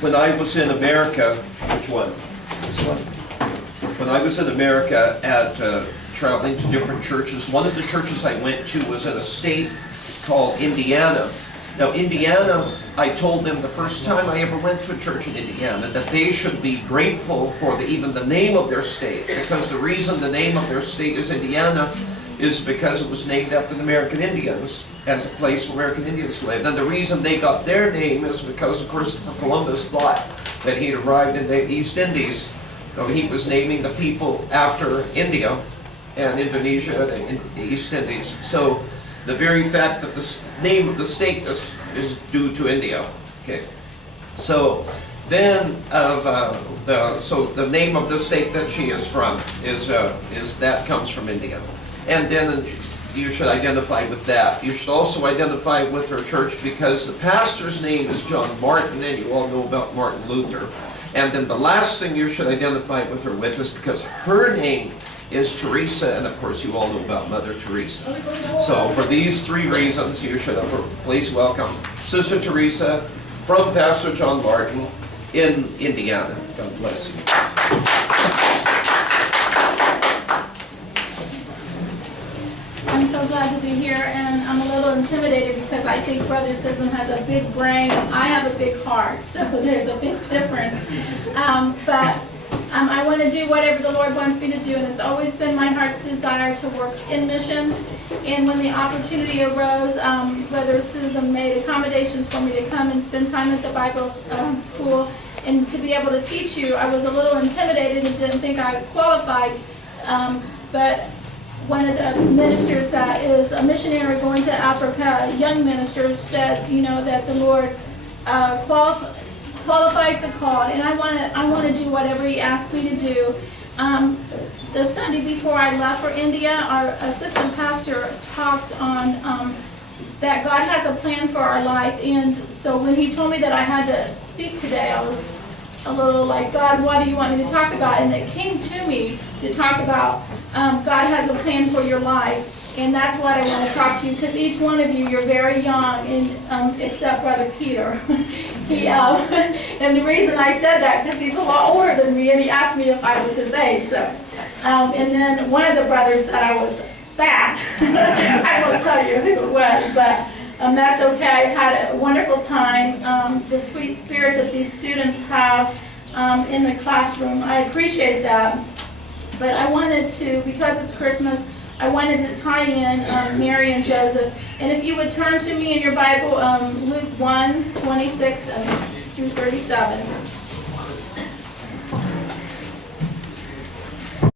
when I was in America, which one? This one? When I was in America at traveling to different churches, one of the churches I went to was in a state called Indiana. Now Indiana, I told them the first time I ever went to a church in Indiana that they should be grateful for even the name of their state, because the reason the name of their state is Indiana is because it was named after the American Indians as a place where American Indians lived. And the reason they got their name is because Christopher Columbus thought that he had arrived in the East Indies. So he was naming the people after India and Indonesia and the East Indies. So the very fact that the name of the state is due to India. Okay. So then so the name of the state that she is from is that comes from India. And then you should identify with that. You should also identify with her church because the pastor's name is John Martin, and you all know about Martin Luther. And then the last thing you should identify with her with is because her name is Teresa, and of course you all know about Mother Teresa. So for these three reasons, you should please welcome Sister Teresa from Pastor John Martin in Indiana. God bless you. I'm so glad to be here, and I'm a little intimidated because I think Brother Sism has a big brain. I have a big heart, so there's a big difference. But I want to do whatever the Lord wants me to do, and it's always been my heart's desire to work in missions. And when the opportunity arose, Brother Sism made accommodations for me to come and spend time at the Bible school and to be able to teach you. I was a little intimidated and didn't think I qualified, but one of the ministers that is a missionary going to Africa, young ministers, said, you know, that the Lord qualifies the called, and I want to do whatever He asked me to do. The Sunday before I left for India, our assistant pastor talked on that God has a plan for our life, and so when he told me that I had to speak today, I was a little like, God, what do you want me to talk about? And it came to me to talk about God has a plan for your life, and that's what I want to talk to you, because each one of you, you're very young, and except Brother Peter. And the reason I said that, because he's a lot older than me, and he asked me if I was his age. So, and then one of the brothers said I was fat. I won't tell you who it was, but that's okay. Had a wonderful time. The sweet spirit that these students have in the classroom, I appreciate that. But I wanted to, because it's Christmas, I wanted to tie in Mary and Joseph. And if you would turn to me in your Bible, Luke 1:26 through 37.